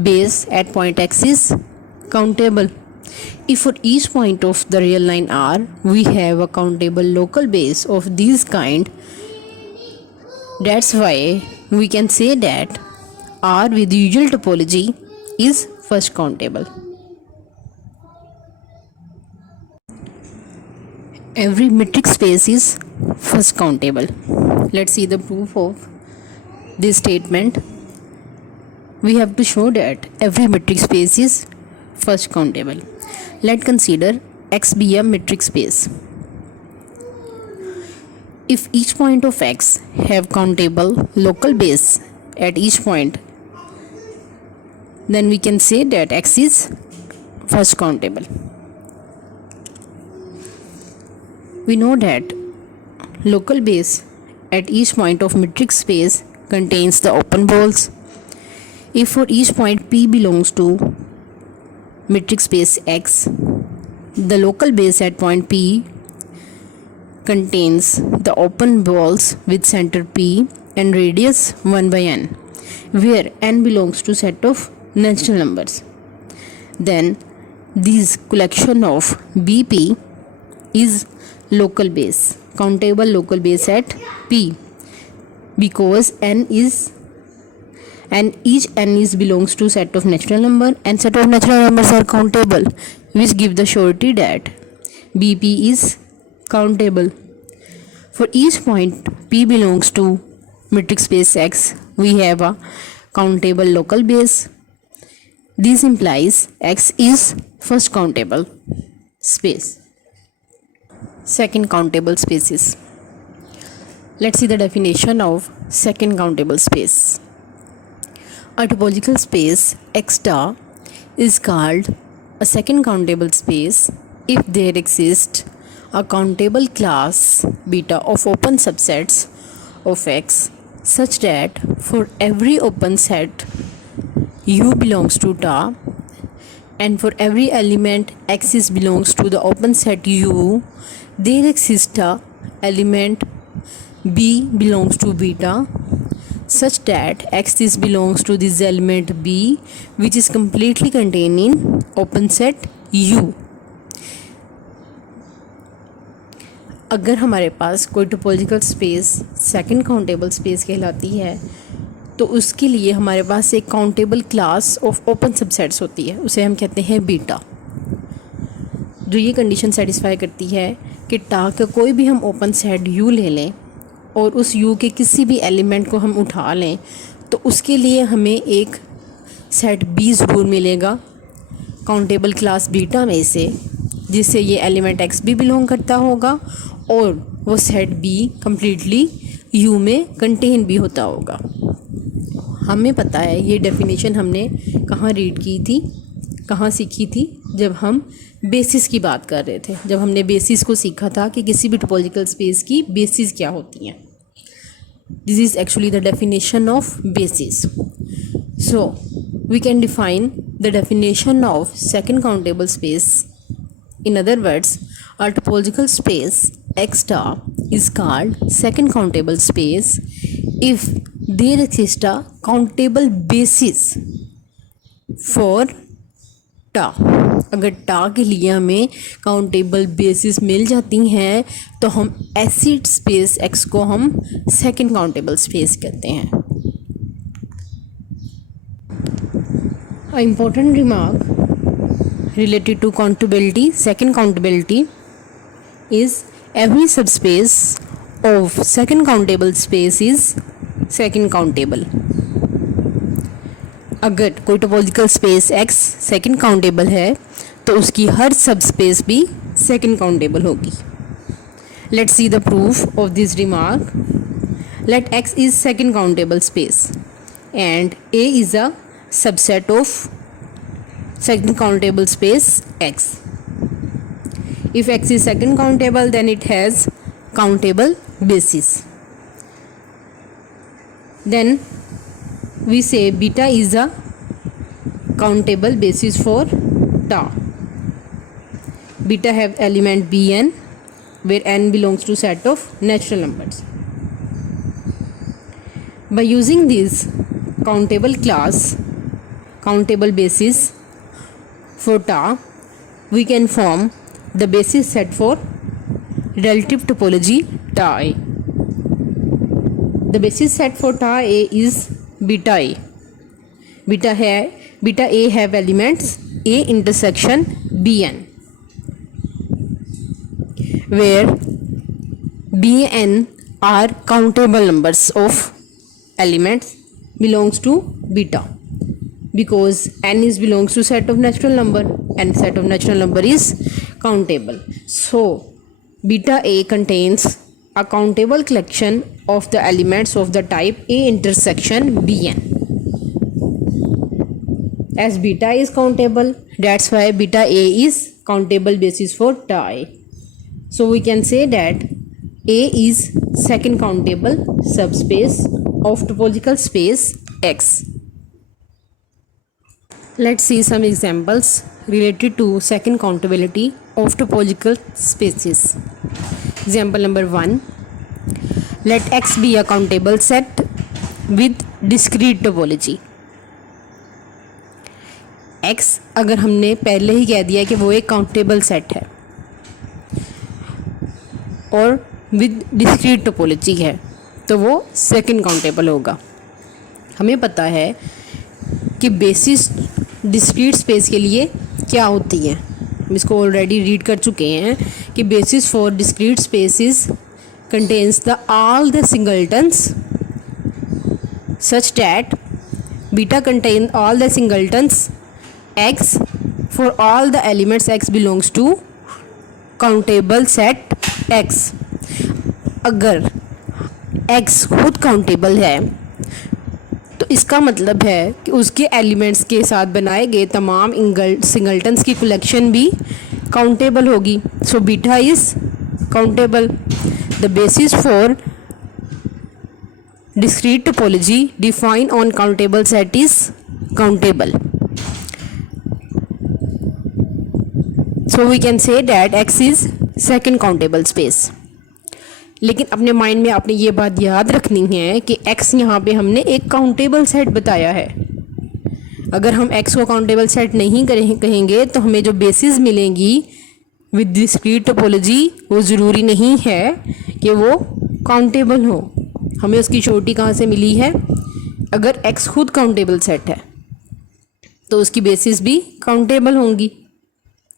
base at point x is countable. If for each point of the real line R we have a countable local base of this kind, that's why we can say that R with usual topology is first countable. Every metric space is first countable. Let's see the proof of this statement. We have to show that every metric space is first countable. Let's consider X be a metric space. If each point of X have countable local base at each point, then we can say that X is first countable. We know that local base at each point of metric space contains the open balls. If for each point P belongs to metric space X, the local base at point P contains the open balls with center P and radius 1 by n, where n belongs to set of natural numbers. Then this collection of BP is local base, countable local base at P, because each n is belongs to set of natural number, and set of natural numbers are countable, which give the surety that BP is countable. For each point P belongs to metric space X, we have a countable local base. This implies X is first countable space. Second countable spaces. Let's see the definition of second countable space. A topological space X star is called a second countable space if there exists a countable class beta of open subsets of X such that for every open set U belongs to ta, and for every element X belongs to the open set U, there exists a element B belongs to beta such that X belongs to this element B, which is completely contained in open set U. अगर हमारे पास कोई topological space second countable space कहलाती है, तो उसके लिए हमारे पास एक countable class of open subsets होती है, उसे हम कहते हैं बीटा, जो ये कंडीशन सेटिस्फाई करती है कि टा का कोई भी हम ओपन सेट यू ले लें और उस यू के किसी भी एलिमेंट को हम उठा लें, तो उसके लिए हमें एक सेट बी ज़रूर मिलेगा काउंटेबल क्लास बीटा में से, जिससे ये एलिमेंट एक्स भी बिलोंग करता होगा और वो सेट बी कम्प्लीटली यू में कंटेन भी होता होगा। हमें पता है ये डेफिनेशन हमने कहाँ रीड की थी, कहाँ सीखी थी, जब हम बेसिस की बात कर रहे थे, जब हमने बेसिस को सीखा था कि किसी भी टोपोलॉजिकल स्पेस की बेसिस क्या होती हैं। This is actually the definition of basis. So we can define the definition of second countable space. In other words, a topological space X star is called second countable space if there exists a countable basis for टा. अगर टा के लिए हमें countable basis मिल जाती हैं तो हम ऐसी स्पेस X को हम सेकंड काउंटेबल स्पेस कहते हैं. A important remark related to countability, second countability, is every subspace of second countable space is second countable. अगर कोई topological space X second countable है तो उसकी हर सबस्पेस भी सेकंड काउंटेबल होगी. Let's see the proof of this remark. Let X is second countable space and A is a subset of second countable space X. If X is second countable, then it has countable basis. Then we say beta is a countable basis for ta. Beta have element Bn, where n belongs to set of natural numbers. By using this countable class, countable basis for ta, we can form the basis set for relative topology ta A. The basis set for ta A is beta A. Beta A have elements A intersection Bn, where Bn are countable numbers of elements belongs to beta, because n is belongs to set of natural number and set of natural number is countable. So beta A contains a countable collection of the elements of the type A intersection Bn. As beta is countable, that's why beta A is countable basis for ta A. So we can say that A is second countable subspace of topological space X. Let's see some examples related to second countability of topological spaces. Example number 1. Let X be a countable set with discrete topology. X अगर हमने पहले ही कह दिया कि वो एक countable set है और विद डिस्क्रीट टोपोलॉजी है, तो वो सेकंड काउंटेबल होगा. हमें पता है कि बेसिस डिस्क्रीट स्पेस के लिए क्या होती है, हम इसको ऑलरेडी रीड कर चुके हैं कि basis for discrete spaces contains the all the singletons such that beta contain all the singletons X for all the elements X belongs to countable set X. अगर X खुद काउंटेबल है तो इसका मतलब है कि उसके एलिमेंट्स के साथ बनाए गए तमाम सिंगलटन्स की कलेक्शन भी काउंटेबल होगी. So beta is countable. The basis for discrete topology define on countable set is countable. So we can say that X is second countable space. लेकिन अपने माइंड में आपने ये बात याद रखनी है कि X यहाँ पे हमने एक काउंटेबल सेट बताया है. अगर हम X को काउंटेबल सेट नहीं कहेंगे तो हमें जो बेसिस मिलेंगी विद डिस्क्रीट टोपोलॉजी वो ज़रूरी नहीं है कि वो काउंटेबल हो. हमें उसकी छोटी कहाँ से मिली है? अगर X खुद काउंटेबल सेट है तो उसकी बेसिस भी काउंटेबल होंगी,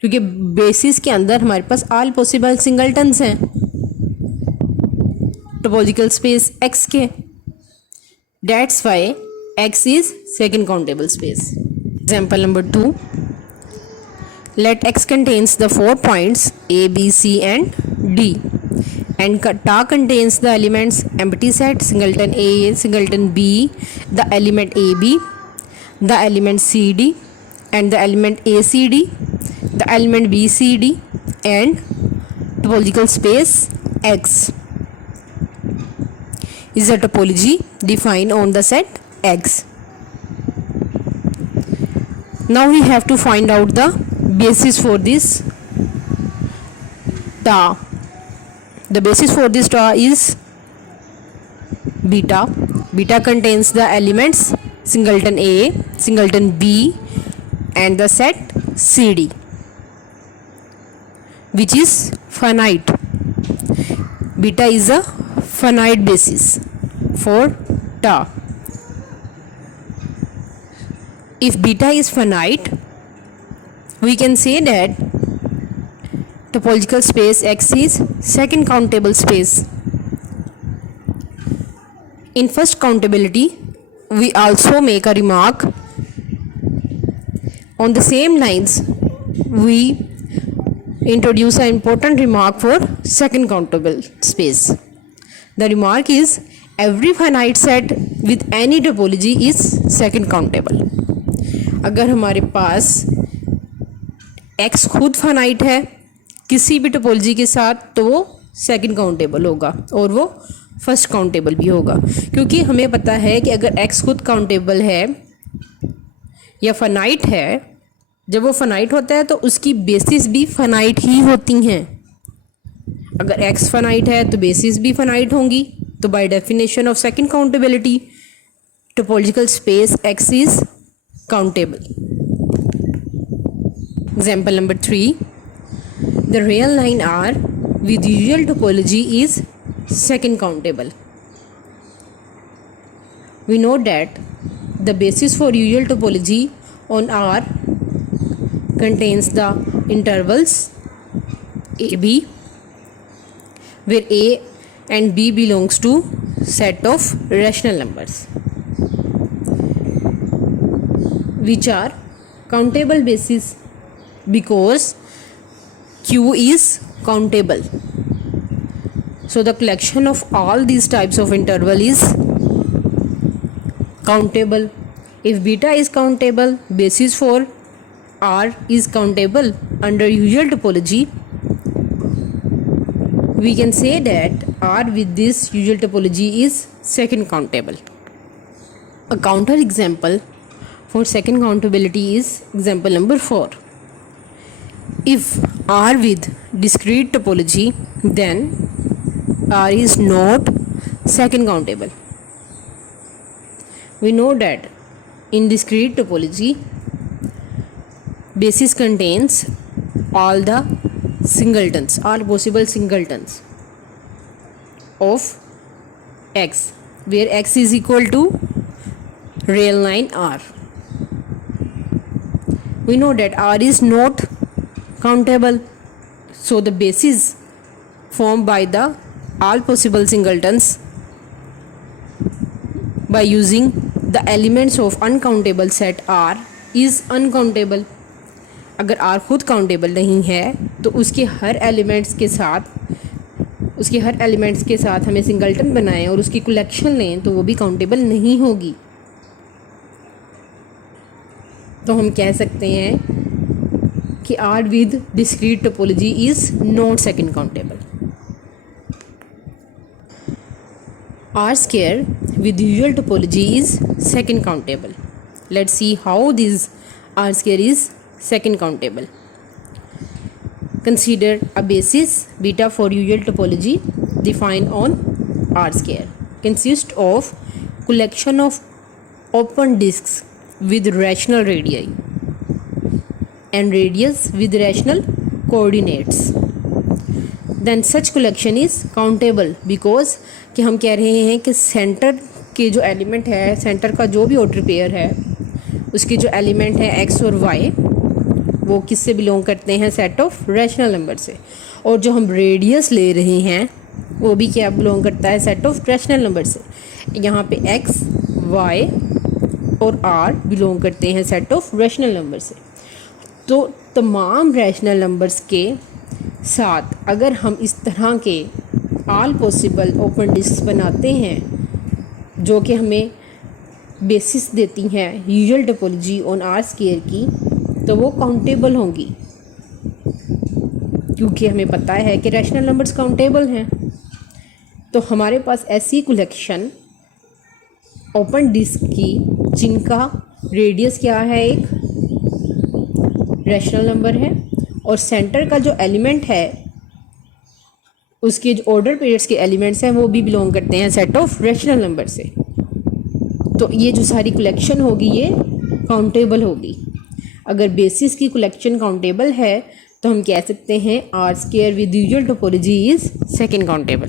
क्योंकि बेसिस के अंदर हमारे पास ऑल पॉसिबल सिंगलटन्स हैं टोपोलॉजिकल स्पेस X के. That's why X is second countable space. Example number 2. Let X contains the 4 points A, B, C and D and ta contains the elements empty set singleton A, singleton B, the element AB, the element CD and the element ACD, the element BCD and topological space X is a topology defined on the set X. Now we have to find out the basis for this ta. The basis for this ta is beta. Beta contains the elements singleton A, singleton B and the set CD, which is finite. Beta is a finite basis for ta. If beta is finite, we can say that topological space X is second countable space. In first countability, we also make a remark. On the same lines, we introduce an important remark for second countable space. The remark is every finite set with any topology is second countable. अगर हमारे पास X खुद finite है किसी भी topology के साथ तो वो सेकंड काउंटेबल होगा और वो फर्स्ट काउंटेबल भी होगा, क्योंकि हमें पता है कि अगर X खुद काउंटेबल है या फाइनाइट है, जब वो फाइनाइट होता है तो उसकी बेसिस भी फाइनाइट ही होती हैं. अगर X फाइनाइट है तो बेसिस भी फाइनाइट होंगी. तो by definition of second accountability topological space X is countable. Example number 3. The real line R with usual topology is second countable. We know that the basis for usual topology on R contains the intervals AB, where A and B belongs to set of rational numbers, which are countable basis because Q is countable. So the collection of all these types of interval is countable. If beta is countable, basis for R is countable under usual topology, we can say that R with this usual topology is second countable. A counter example for second countability is example number 4. If R with discrete topology, then R is not second countable. We know that in discrete topology, basis contains all the singletons, all possible singletons of X, where X is equal to real line R. We know that R is not countable, so the basis formed by the all possible singletons by using the elements of uncountable set R is uncountable. अगर R खुद countable नहीं है तो उसके हर elements के साथ हमें singleton बनाएं और उसकी कलेक्शन लें तो वो भी काउंटेबल नहीं होगी. तो हम कह सकते हैं कि R with discrete topology is not second countable. R square with usual topology is second countable. Let's see how this R square is second countable. Consider a basis beta for usual topology defined on R square consists of collection of open disks with rational radii and radius with rational coordinates. Then such collection is countable because कि हम कह रहे हैं कि centre के जो element है, centre का जो भी ऑर्डर पेयर है, उसके जो एलिमेंट है x और y, वो किससे बिलोंग करते हैं? सेट ऑफ रैशनल नंबर से. और जो हम रेडियस ले रहे हैं वो भी क्या बिलोंग करता है? सेट ऑफ रैशनल नंबर से. यहाँ पे x, y और r बिलोंग करते हैं सेट ऑफ रैशनल नंबर से. तो तमाम रैशनल नंबर्स के साथ अगर हम इस तरह के ऑल पॉसिबल ओपन डिस्क बनाते हैं जो कि हमें बेसिस देती हैं usual topology on R square की, तो वो काउंटेबल होंगी क्योंकि हमें पता है कि रैशनल नंबर्स काउंटेबल हैं. तो हमारे पास ऐसी कलेक्शन ओपन डिस्क की जिनका रेडियस क्या है? एक रैशनल नंबर है और सेंटर का जो एलिमेंट है उसके जो ऑर्डर पेयर्स के एलिमेंट्स हैं वो भी बिलोंग करते हैं सेट ऑफ रैशनल नंबर से. तो ये जो सारी कलेक्शन होगी ये काउंटेबल होगी. अगर बेसिस की कलेक्शन काउंटेबल है तो हम कह सकते हैं R square with usual topology is second countable.